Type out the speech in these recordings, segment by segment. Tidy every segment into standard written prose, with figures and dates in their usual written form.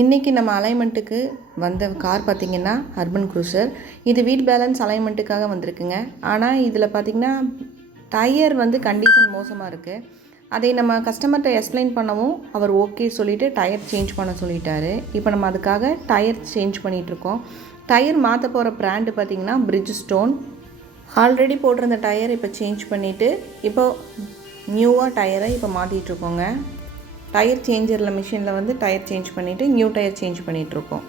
இன்றைக்கி நம்ம அலைன்மெண்ட்டுக்கு வந்த கார் பார்த்திங்கன்னா அர்பன் க்ரூசர். இது வீல் பேலன்ஸ் அலைன்மெண்ட்டுக்காக வந்திருக்குங்க. ஆனால் இதில் பார்த்திங்கன்னா டயர் கண்டிஷன் மோசமாக இருக்குது. அதை நம்ம கஸ்டமர்கிட்ட எக்ஸ்பிளைன் பண்ணவும் அவர் ஓகே சொல்லிவிட்டு டயர் சேஞ்ச் பண்ண சொல்லிட்டாரு. இப்போ நம்ம அதுக்காக டயர் சேஞ்ச் பண்ணிகிட்ருக்கோம். டயர் மாற்ற போகிற பிராண்டு பார்த்திங்கன்னா பிரிட்ஜ்ஸ்டோன். ஆல்ரெடி போட்டிருந்த டயர் இப்போ சேஞ்ச் பண்ணிவிட்டு இப்போது நியூவாக டயரை இப்போ மாற்றிட்டுருக்கோங்க. டயர் சேஞ்சரில் மிஷினில் டயர் சேஞ்ச் பண்ணிவிட்டு நியூ டயர் சேஞ்ச் பண்ணிகிட்ருக்கோம்.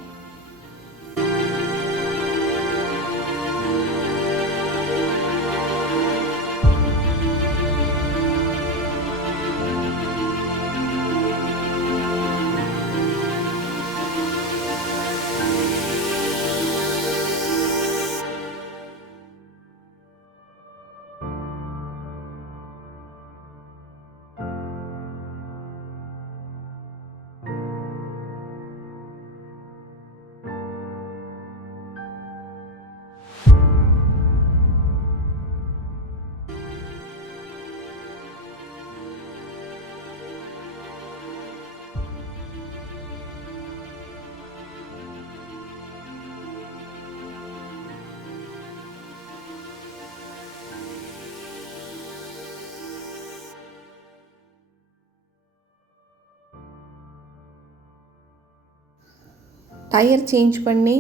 டயர் சேஞ்ச் பண்ணி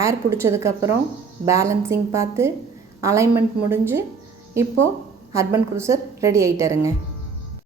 ஏர் பிடிச்சதுக்கப்புறம் பேலன்சிங் பார்த்து அலைன்மெண்ட் முடிஞ்சு இப்போது அர்பன் க்ரூசர் ரெடி ஆகிட்டாருங்க.